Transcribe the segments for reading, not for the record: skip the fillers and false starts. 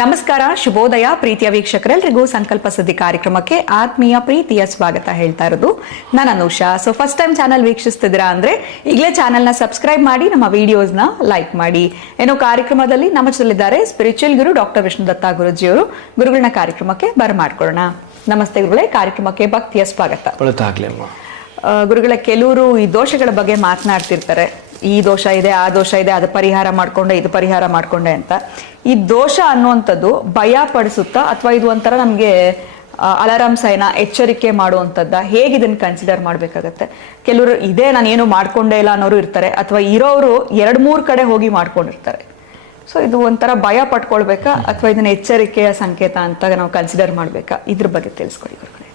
ನಮಸ್ಕಾರ, ಶುಭೋದಯ ಪ್ರೀತಿಯ ವೀಕ್ಷಕರೆಲ್ಲರಿಗೂ ಸಂಕಲ್ಪ ಸುದ್ದಿ ಕಾರ್ಯಕ್ರಮಕ್ಕೆ ಆತ್ಮೀಯ ಪ್ರೀತಿಯ ಸ್ವಾಗತ ಹೇಳ್ತಾ ಇರೋದು ನಾನು Anusha. So first time channel ವೀಕ್ಷಿಸ್ತಿದ್ದೀರಾ ಅಂದ್ರೆ ಈಗಲೇ ಚಾನೆಲ್ನ ಸಬ್ಸ್ಕ್ರೈಬ್ ಮಾಡಿ, ನಮ್ಮ ವಿಡಿಯೋಸ್ನ ಲೈಕ್ ಮಾಡಿ. ಏನೋ ಕಾರ್ಯಕ್ರಮದಲ್ಲಿ ನಮ್ಮ ಜೊತೆಲಿದ್ದಾರೆ ಸ್ಪಿರಿಚುವಲ್ ಗುರು ಡಾಕ್ಟರ್ ವಿಷ್ಣುದತ್ತ ಗುರುಜಿಯವರು. ಗುರುಗಳನ್ನ ಕಾರ್ಯಕ್ರಮಕ್ಕೆ ಬರಮಾಡ್ಕೊಳ್ಳೋಣ. ನಮಸ್ತೆ ಗುರುಗಳೇ, ಕಾರ್ಯಕ್ರಮಕ್ಕೆ ಭಕ್ತಿಯ ಸ್ವಾಗತ. ಗುರುಗಳ ಕೆಲವರು ಈ ದೋಷಗಳ ಬಗ್ಗೆ ಮಾತನಾಡ್ತಿರ್ತಾರೆ. ಈ ದೋಷ ಇದೆ, ಆ ದೋಷ ಇದೆ, ಅದು ಪರಿಹಾರ ಮಾಡ್ಕೊಂಡೆ, ಇದು ಪರಿಹಾರ ಮಾಡ್ಕೊಂಡೆ ಅಂತ. ಈ ದೋಷ ಅನ್ನುವಂಥದ್ದು ಭಯ ಪಡಿಸುತ್ತಾ ಅಥವಾ ಇದು ಒಂಥರ ನಮಗೆ ಅಲಾರಾಮ್ ಸೈನ, ಎಚ್ಚರಿಕೆ ಮಾಡುವಂಥದ್ದ? ಹೇಗೆ ಇದನ್ನ ಕನ್ಸಿಡರ್ ಮಾಡ್ಬೇಕಾಗತ್ತೆ? ಕೆಲವರು ಇದೇ ನಾನೇನು ಮಾಡ್ಕೊಂಡೇ ಇಲ್ಲ ಅನ್ನೋರು ಇರ್ತಾರೆ, ಅಥವಾ ಇರೋರು 2-3 ಕಡೆ ಹೋಗಿ ಮಾಡ್ಕೊಂಡಿರ್ತಾರೆ. ಸೊ ಇದು ಒಂಥರ ಭಯ ಪಟ್ಕೊಳ್ಬೇಕಾ ಅಥವಾ ಇದನ್ನ ಎಚ್ಚರಿಕೆಯ ಸಂಕೇತ ಅಂತ ನಾವು ಕನ್ಸಿಡರ್ ಮಾಡ್ಬೇಕಾ? ಇದ್ರ ಬಗ್ಗೆ ತಿಳಿಸ್ಕೊಡಿ ಗುರುಗಳೇ.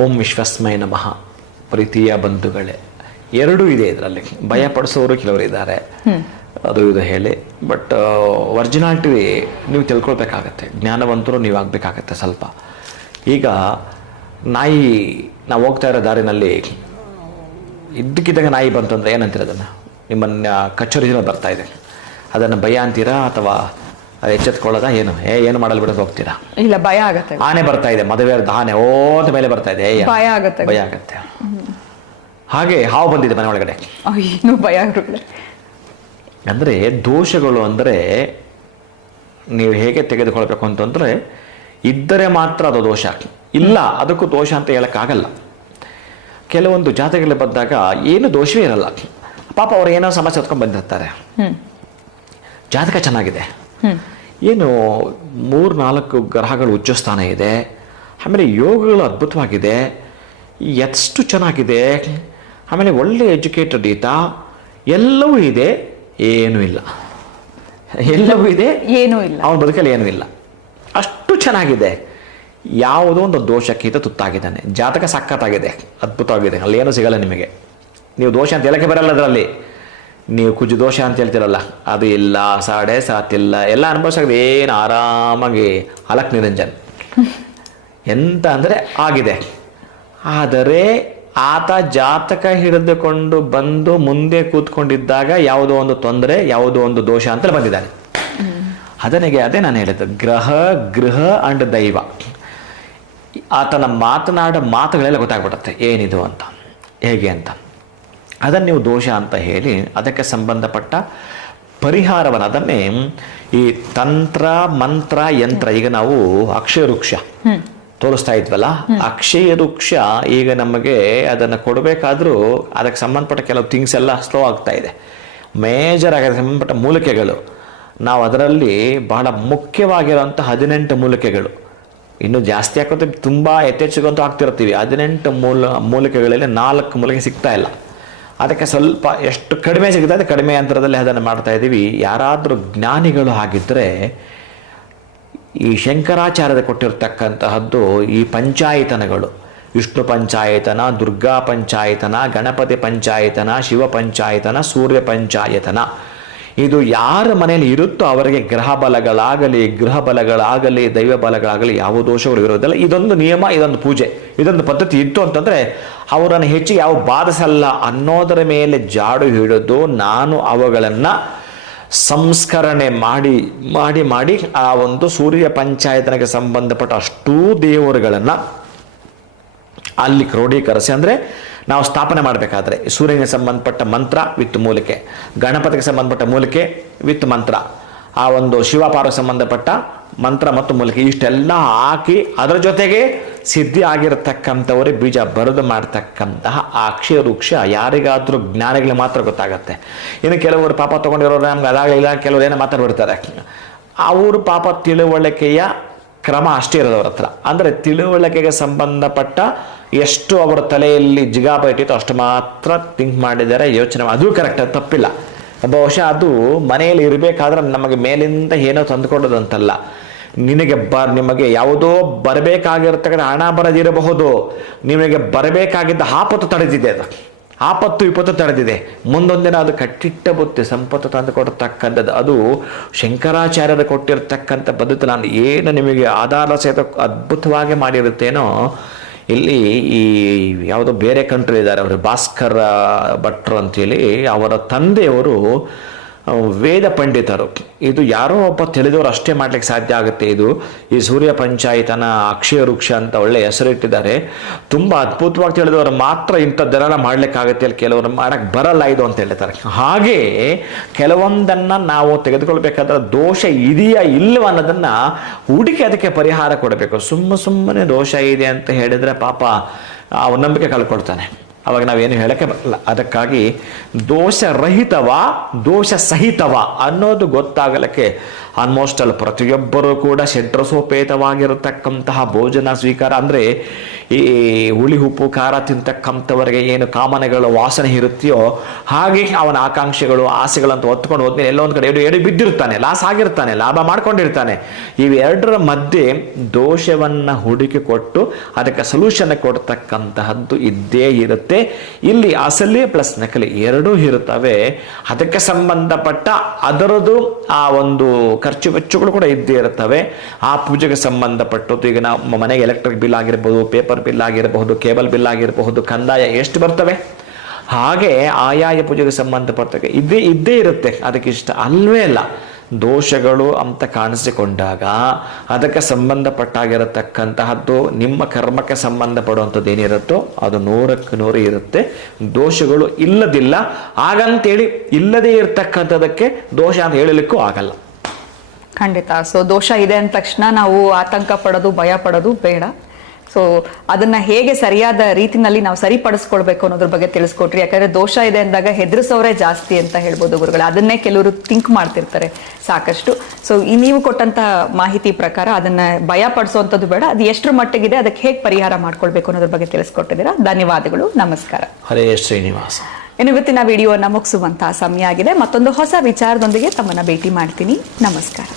ಓಂ ವಿಶ್ವಸ್ಮೈ ನಮಃ. ಪ್ರೀತಿಯ ಬಂಧುಗಳೇ, ಎರಡೂ ಇದೆ ಇದರಲ್ಲಿ. ಭಯ ಪಡಿಸೋರು ಕೆಲವರು ಇದ್ದಾರೆ, ಅದು ಇದು ಹೇಳಿ. ಬಟ್ ಒರಿಜಿನಾಲಿಟಿ ನೀವು ತಿಳ್ಕೊಳ್ಬೇಕಾಗತ್ತೆ, ಜ್ಞಾನವಂತರು ನೀವು ಆಗಬೇಕಾಗತ್ತೆ ಸ್ವಲ್ಪ. ಈಗ ನಾಯಿ, ನಾವು ಹೋಗ್ತಾ ಇರೋ ದಾರಿನಲ್ಲಿ ಇದ್ದಕ್ಕಿದ್ದಾಗ ನಾಯಿ ಬಂತಂದ್ರೆ ಏನಂತೀರ ಅದನ್ನು? ನಿಮ್ಮನ್ನ ಕಚ್ಚೋರಿಜಿನ ಬರ್ತಾ ಇದೆ, ಅದನ್ನು ಭಯ ಅಂತೀರಾ ಅಥವಾ ಎಚ್ಚೆತ್ಕೊಳ್ಳೋದ? ಏನು ಮಾಡಲ್ ಬಿಡೋದು ಹೋಗ್ತೀರಾ? ಇಲ್ಲ, ಭಯ ಆಗತ್ತೆ. ಆನೆ ಬರ್ತಾ ಇದೆ, ಮದುವೆ ಆನೆ ಓದ ಮೇಲೆ ಬರ್ತಾ ಇದೆ, ಭಯ ಆಗತ್ತೆ. ಹಾಗೆ ಹಾವು ಬಂದಿದೆ ಮನೆ ಒಳಗಡೆ, ಏನು ಭಯ ಅಂದರೆ ದೋಷಗಳು ಅಂದರೆ ನೀವು ಹೇಗೆ ತೆಗೆದುಕೊಳ್ಬೇಕು ಅಂತಂದರೆ, ಇದ್ದರೆ ಮಾತ್ರ ಅದು ದೋಷ, ಇಲ್ಲ ಅದಕ್ಕೂ ದೋಷ ಅಂತ ಹೇಳೋಕ್ಕಾಗಲ್ಲ. ಕೆಲವೊಂದು ಜಾತಕಗಳು ಬಂದಾಗ ಏನು ದೋಷವೇ ಇರಲ್ಲ, ಪಾಪ ಅವ್ರು ಏನೋ ಸಮಸ್ಯೆ ಹೊತ್ಕೊಂಡು ಬಂದಿರ್ತಾರೆ. ಜಾತಕ ಚೆನ್ನಾಗಿದೆ, ಏನು 3-4 ಗ್ರಹಗಳು ಉಚ್ಚ ಸ್ಥಾನ ಇದೆ, ಆಮೇಲೆ ಯೋಗಗಳು ಅದ್ಭುತವಾಗಿದೆ, ಎಷ್ಟು ಚೆನ್ನಾಗಿದೆ, ಆಮೇಲೆ ಒಳ್ಳೆ ಎಜುಕೇಟೆಡ್ ಈತ, ಎಲ್ಲವೂ ಇದೆ, ಏನೂ ಇಲ್ಲ. ಎಲ್ಲವೂ ಇದೆ, ಏನೂ ಇಲ್ಲ. ಅವನ ಬದುಕಲ್ಲಿ ಏನೂ ಇಲ್ಲ, ಅಷ್ಟು ಚೆನ್ನಾಗಿದೆ. ಯಾವುದೋ ಒಂದು ದೋಷಕ್ಕೀತ ತುತ್ತಾಗಿದ್ದಾನೆ. ಜಾತಕ ಸಖತ್ತಾಗಿದೆ, ಅದ್ಭುತವಾಗಿದೆ, ಅಲ್ಲಿ ಏನೂ ಸಿಗಲ್ಲ ನಿಮಗೆ. ನೀವು ದೋಷ ಅಂತ ಹೇಳಕ್ಕೆ ಬರಲ್ಲ ಅದರಲ್ಲಿ. ನೀವು ಕುಜು ದೋಷ ಅಂತ ಹೇಳ್ತಿರಲ್ಲ, ಅದು ಇಲ್ಲ, ಸಾಡೆ ಸಾತಿಲ್ಲ, ಎಲ್ಲ ಅನುಭವಿಸಾಗಿದೆ, ಏನು ಆರಾಮಾಗಿ ಅಲಕ್ ನಿರಂಜನ್ ಎಂತ ಅಂದರೆ ಆಗಿದೆ. ಆದರೆ ಆತ ಜಾತಕ ಹಿಡಿದುಕೊಂಡು ಬಂದು ಮುಂದೆ ಕೂತ್ಕೊಂಡಿದ್ದಾಗ ಯಾವುದೋ ಒಂದು ತೊಂದರೆ, ಯಾವುದೋ ಒಂದು ದೋಷ ಅಂತ ಬಂದಿದ್ದಾನೆ. ಅದೇ ನಾನು ಹೇಳಿದ್ದು, ಗೃಹ ಅಂಡ್ ದೈವ. ಆತನ ಮಾತನಾಡೋ ಮಾತುಗಳೆಲ್ಲ ಗೊತ್ತಾಗ್ಬಿಡುತ್ತೆ ಏನಿದು ಅಂತ, ಹೇಗೆ ಅಂತ. ಅದನ್ನು ನೀವು ದೋಷ ಅಂತ ಹೇಳಿ ಅದಕ್ಕೆ ಸಂಬಂಧಪಟ್ಟ ಪರಿಹಾರವನ್ನು, ಅದನ್ನೇ ಈ ತಂತ್ರ ಮಂತ್ರ ಯಂತ್ರ. ಈಗ ನಾವು ಅಕ್ಷಯ ವೃಕ್ಷ ತೋರಿಸ್ತಾ ಇದ್ವಲ್ಲ, ಅಕ್ಷಯ ವೃಕ್ಷ ಈಗ ನಮಗೆ ಅದನ್ನು ಕೊಡಬೇಕಾದ್ರೂ ಅದಕ್ಕೆ ಸಂಬಂಧಪಟ್ಟ ಕೆಲವು ಥಿಂಗ್ಸ್ ಎಲ್ಲ ಸ್ಲೋ ಆಗ್ತಾ ಇದೆ. ಮೇಜರ್ ಆಗಿ ಅದಕ್ಕೆ ಸಂಬಂಧಪಟ್ಟ ಮೂಲಿಕೆಗಳು, ನಾವು ಅದರಲ್ಲಿ ಬಹಳ ಮುಖ್ಯವಾಗಿರುವಂಥ 18 ಮೂಲಿಕೆಗಳು, ಇನ್ನೂ ಜಾಸ್ತಿ ಹಾಕೋದು ತುಂಬ ಯಥೇಚ್ಛಗಂತೂ ಆಗ್ತಿರ್ತೀವಿ. 18 ಮೂಲಿಕೆಗಳಲ್ಲಿ 4 ಮೂಲಿಕೆ ಸಿಗ್ತಾ ಇಲ್ಲ. ಅದಕ್ಕೆ ಸ್ವಲ್ಪ ಎಷ್ಟು ಕಡಿಮೆ ಸಿಗುತ್ತೆ ಅದು ಕಡಿಮೆ ಅಂತರದಲ್ಲಿ ಅದನ್ನು ಮಾಡ್ತಾ ಇದ್ದೀವಿ. ಯಾರಾದರೂ ಜ್ಞಾನಿಗಳು ಆಗಿದ್ದರೆ ಈ ಶಂಕರಾಚಾರ್ಯದ ಕೊಟ್ಟಿರ್ತಕ್ಕಂತಹದ್ದು ಈ ಪಂಚಾಯತನಗಳು, ವಿಷ್ಣು ಪಂಚಾಯತನ, ದುರ್ಗಾ ಪಂಚಾಯತನ, ಗಣಪತಿ ಪಂಚಾಯತನ, ಶಿವ ಪಂಚಾಯತನ, ಸೂರ್ಯ ಪಂಚಾಯತನ, ಇದು ಯಾರ ಮನೆಯಲ್ಲಿ ಇರುತ್ತೋ ಅವರಿಗೆ ಗೃಹ ಬಲಗಳಾಗಲಿ ದೈವ ಬಲಗಳಾಗಲಿ ಯಾವ ದೋಷಗಳು ಇರೋದಿಲ್ಲ. ಇದೊಂದು ನಿಯಮ, ಇದೊಂದು ಪೂಜೆ, ಇದೊಂದು ಪದ್ಧತಿ ಇತ್ತು ಅಂತಂದರೆ ಅವರನ್ನು ಹೆಚ್ಚಿಗೆ ಯಾವ ಬಾಧಿಸಲ್ಲ ಅನ್ನೋದರ ಮೇಲೆ ಜಾಡು ಹಿಡಿದು ನಾನು ಅವುಗಳನ್ನು ಸಂಸ್ಕರಣೆ ಮಾಡಿ ಆ ಒಂದು ಸೂರ್ಯ ಪಂಚಾಯತನಿಗೆ ಸಂಬಂಧಪಟ್ಟ ಅಷ್ಟೂ ದೇವರುಗಳನ್ನು ಅಲ್ಲಿ ಕ್ರೋಢೀಕರಿಸಿ, ಅಂದರೆ ನಾವು ಸ್ಥಾಪನೆ ಮಾಡಬೇಕಾದ್ರೆ ಸೂರ್ಯನಿಗೆ ಸಂಬಂಧಪಟ್ಟ ಮಂತ್ರ ವಿತ್ ಮೂಲಿಕೆ, ಗಣಪತಿಗೆ ಸಂಬಂಧಪಟ್ಟ ಮೂಲಿಕೆ ವಿತ್ ಮಂತ್ರ, ಆ ಒಂದು ಶಿವಪಾರ್ವತಿಗೆ ಸಂಬಂಧಪಟ್ಟ ಮಂತ್ರ ಮತ್ತು ಮೂಲಿಕೆ, ಇಷ್ಟೆಲ್ಲ ಹಾಕಿ ಅದರ ಜೊತೆಗೆ ಸಿದ್ಧಿ ಆಗಿರತಕ್ಕಂಥವರೇ ಬೀಜ ಬರೆದು ಮಾಡ್ತಕ್ಕಂತಹ ಆ ಅಕ್ಷಯ ವೃಕ್ಷ ಯಾರಿಗಾದ್ರೂ ಜ್ಞಾನಿಗಳಿಗೆ ಮಾತ್ರ ಗೊತ್ತಾಗತ್ತೆ. ಇನ್ನು ಕೆಲವರು ಪಾಪ ತೊಗೊಂಡಿರೋರು ನಮ್ಗೆ ಅದಾಗಲಿಲ್ಲ, ಕೆಲವರು ಏನೋ ಮಾತಾಡ್ಬಿಡ್ತಾರೆ. ಅವರು ಪಾಪ ತಿಳುವಳಿಕೆಯ ಕ್ರಮ ಅಷ್ಟೇ ಇರೋದು ಅವ್ರ ಹತ್ರ. ಅಂದರೆ ತಿಳುವಳಿಕೆಗೆ ಸಂಬಂಧಪಟ್ಟ ಎಷ್ಟು ಅವರ ತಲೆಯಲ್ಲಿ ಜಿಗಾಬ ಇಟ್ಟಿತ್ತು ಅಷ್ಟು ಮಾತ್ರ ಥಿಂಕ್ ಮಾಡಿದ್ದಾರೆ, ಯೋಚನೆ ಅದು ಕರೆಕ್ಟ್, ಅದು ತಪ್ಪಿಲ್ಲ. ಬಹುಶಃ ಅದು ಮನೆಯಲ್ಲಿ ಇರಬೇಕಾದ್ರೆ ನಮಗೆ ಮೇಲಿಂದ ಏನೋ ತಂದುಕೊಡೋದಂತಲ್ಲ, ನಿಮಗೆ ಯಾವುದೋ ಬರಬೇಕಾಗಿರ್ತಕ್ಕಂಥ ಹಣ ಬರದಿರಬಹುದು, ನಿಮಗೆ ಬರಬೇಕಾಗಿದ್ದ ಆಪತ್ತು ತಡೆದಿದೆ, ಅದು ಆಪತ್ತು ವಿಪತ್ತು ತಡೆದಿದೆ, ಮುಂದೊಂದಿನ ಅದು ಕಟ್ಟಿಟ್ಟ ಬುತ್ತಿ ಸಂಪತ್ತು ತಂದು ಕೊಡ್ತಕ್ಕಂಥದ್ದು. ಅದು ಶಂಕರಾಚಾರ್ಯರು ಕೊಟ್ಟಿರ್ತಕ್ಕಂಥ ಪದ್ಧತಿ. ನಾನು ಏನು ನಿಮಗೆ ಆಧಾರ ಸಹಿತ ಅದ್ಭುತವಾಗಿ ಮಾಡಿರುತ್ತೇನೋ, ಇಲ್ಲಿ ಈ ಯಾವುದೋ ಬೇರೆ ಕಂಟ್ರಿ ಇದ್ದಾರೆ ಅವರು, ಭಾಸ್ಕರ ಭಟ್ರು ಅಂತೇಳಿ, ಅವರ ತಂದೆಯವರು ವೇದ ಪಂಡಿತರು, ಇದು ಯಾರೋ ಒಬ್ಬ ತಿಳಿದವರು ಅಷ್ಟೇ ಮಾಡ್ಲಿಕ್ಕೆ ಸಾಧ್ಯ ಆಗುತ್ತೆ. ಇದು ಈ ಸೂರ್ಯ ಪಂಚಾಯತನ ಅಕ್ಷಯ ವೃಕ್ಷ ಅಂತ ಒಳ್ಳೆ ಹೆಸರಿಟ್ಟಿದ್ದಾರೆ. ತುಂಬಾ ಅದ್ಭುತವಾಗಿ ತಿಳಿದವರು ಮಾತ್ರ ಇಂಥದ್ದೆಲ್ಲ ಮಾಡ್ಲಿಕ್ಕಾಗತ್ತೆ, ಅಲ್ಲಿ ಕೆಲವರು ಮಾಡಕ್ ಬರಲ್ಲ ಇದು ಅಂತ ಹೇಳ್ತಾರೆ. ಹಾಗೆ ಕೆಲವೊಂದನ್ನ ನಾವು ತೆಗೆದುಕೊಳ್ಬೇಕಾದ್ರೆ ದೋಷ ಇದೆಯಾ ಇಲ್ಲವ ಅನ್ನೋದನ್ನ ಹುಡುಕಿ ಅದಕ್ಕೆ ಪರಿಹಾರ ಕೊಡಬೇಕು. ಸುಮ್ಮನೆ ದೋಷ ಇದೆ ಅಂತ ಹೇಳಿದ್ರೆ ಪಾಪ ಅವನ ನಂಬಿಕೆ ಕಳ್ಕೊಳ್ತಾನೆ, ಅವಾಗ ನಾವೇನು ಹೇಳಕ್ಕೆ ಬರಲ್ಲ. ಅದಕ್ಕಾಗಿ ದೋಷರಹಿತವ ದೋಷ ಸಹಿತವ ಅನ್ನೋದು ಗೊತ್ತಾಗಲಿಕ್ಕೆ ಆಲ್ಮೋಸ್ಟ್ ಅಲ್ಲಿ ಪ್ರತಿಯೊಬ್ಬರೂ ಕೂಡ ಷಡ್ರಸೋಪೇತವಾಗಿರತಕ್ಕಂತಹ ಭೋಜನ ಸ್ವೀಕಾರ, ಅಂದರೆ ಈ ಹುಳಿ ಉಪ್ಪು ಖಾರ ತಿಂತಕ್ಕಂಥವರಿಗೆ ಏನು ಕಾಮನೆಗಳು ವಾಸನೆ ಇರುತ್ತೆಯೋ ಹಾಗೆ ಅವನ ಆಕಾಂಕ್ಷೆಗಳು ಆಸೆಗಳಂತ ಹೊತ್ಕೊಂಡು ಹೋದ್ಮೇಲೆ ಎಲ್ಲೋ ಒಂದು ಕಡೆ ಎಡು ಬಿದ್ದಿರ್ತಾನೆ, ಲಾಸ್ ಆಗಿರ್ತಾನೆ, ಲಾಭ ಮಾಡ್ಕೊಂಡಿರ್ತಾನೆ. ಇವೆರಡರ ಮಧ್ಯೆ ದೋಷವನ್ನು ಹುಡುಕಿ ಕೊಟ್ಟು ಅದಕ್ಕೆ ಸೊಲ್ಯೂಷನ್ ಕೊಡ್ತಕ್ಕಂತಹದ್ದು ಇದ್ದೇ ಇರುತ್ತೆ. ಇಲ್ಲಿ ಅಸಲಿ ಪ್ಲಸ್ ನಕಲಿ ಎರಡೂ ಇರುತ್ತವೆ. ಅದಕ್ಕೆ ಸಂಬಂಧಪಟ್ಟ ಅದರದ್ದು ಆ ಒಂದು ಖರ್ಚು ವೆಚ್ಚಗಳು ಕೂಡ ಇದ್ದೇ ಇರುತ್ತವೆ. ಆ ಪೂಜೆಗೆ ಸಂಬಂಧಪಟ್ಟದ್ದು ಈಗ ನಾವು ಮನೆಗೆ ಎಲೆಕ್ಟ್ರಿಕ್ ಬಿಲ್ ಆಗಿರಬಹುದು, ಪೇಪರ್ ಬಿಲ್ ಆಗಿರಬಹುದು, ಕೇಬಲ್ ಬಿಲ್ ಆಗಿರಬಹುದು, ಕಂದಾಯ ಎಷ್ಟು ಬರ್ತವೆ ಹಾಗೆ ಆಯಾಯ ಪೂಜೆಗೆ ಸಂಬಂಧಪಟ್ಟ ಇದ್ದೇ ಇರುತ್ತೆ. ಅದಕ್ಕೆ ಇಷ್ಟ ಅಲ್ವೇ ಅಲ್ಲ. ದೋಷಗಳು ಅಂತ ಕಾಣಿಸಿಕೊಂಡಾಗ ಅದಕ್ಕೆ ಸಂಬಂಧಪಟ್ಟಾಗಿರತಕ್ಕಂತಹದ್ದು ನಿಮ್ಮ ಕರ್ಮಕ್ಕೆ ಸಂಬಂಧಪಡುವಂಥದ್ದು ಏನಿರುತ್ತೋ ಅದು 100ಕ್ಕೆ 100 ಇರುತ್ತೆ. ದೋಷಗಳು ಇಲ್ಲದಿಲ್ಲ. ಹಾಗಂತೇಳಿ ಇಲ್ಲದೇ ಇರತಕ್ಕಂಥದಕ್ಕೆ ದೋಷ ಅಂತ ಹೇಳಲಿಕ್ಕೂ ಆಗಲ್ಲ. ಖಂಡಿತ. ಸೊ ದೋಷ ಇದೆ ಅಂದ ತಕ್ಷಣ ನಾವು ಆತಂಕ ಪಡೋದು ಭಯ ಪಡೋದು ಬೇಡ. ಸೊ ಅದನ್ನ ಹೇಗೆ ಸರಿಯಾದ ರೀತಿನಲ್ಲಿ ನಾವು ಸರಿಪಡಿಸ್ಕೊಳ್ಬೇಕು ಅನ್ನೋದ್ರ ಬಗ್ಗೆ ತಿಳಿಸ್ಕೊಟ್ರಿ. ಯಾಕಂದ್ರೆ ದೋಷ ಇದೆ ಅಂದಾಗ ಹೆದರಿಸೋರೇ ಜಾಸ್ತಿ ಅಂತ ಹೇಳ್ಬೋದು ಗುರುಗಳೇ. ಅದನ್ನೇ ಕೆಲವರು ಥಿಂಕ್ ಮಾಡ್ತಿರ್ತಾರೆ ಸಾಕಷ್ಟು. ಸೊ ನೀವು ಕೊಟ್ಟಂತಹ ಮಾಹಿತಿ ಪ್ರಕಾರ ಅದನ್ನ ಭಯ ಪಡಿಸುವಂಥದ್ದು ಬೇಡ, ಅದು ಎಷ್ಟರ ಮಟ್ಟಿಗಿದೆ ಅದಕ್ಕೆ ಹೇಗೆ ಪರಿಹಾರ ಮಾಡ್ಕೊಳ್ಬೇಕು ಅನ್ನೋದ್ರ ಬಗ್ಗೆ ತಿಳಿಸ್ಕೊಟ್ಟಿದ್ದೀರಾ. ಧನ್ಯವಾದಗಳು, ನಮಸ್ಕಾರ. ಹರೇ ಶ್ರೀನಿವಾಸ. ಇನ್ನು ಇವತ್ತಿನ ವಿಡಿಯೋನ ಮುಗಿಸುವಂತಹ ಸಮಯ ಆಗಿದೆ. ಮತ್ತೊಂದು ಹೊಸ ವಿಚಾರದೊಂದಿಗೆ ತಮ್ಮನ್ನ ಭೇಟಿ ಮಾಡ್ತೀನಿ. ನಮಸ್ಕಾರ.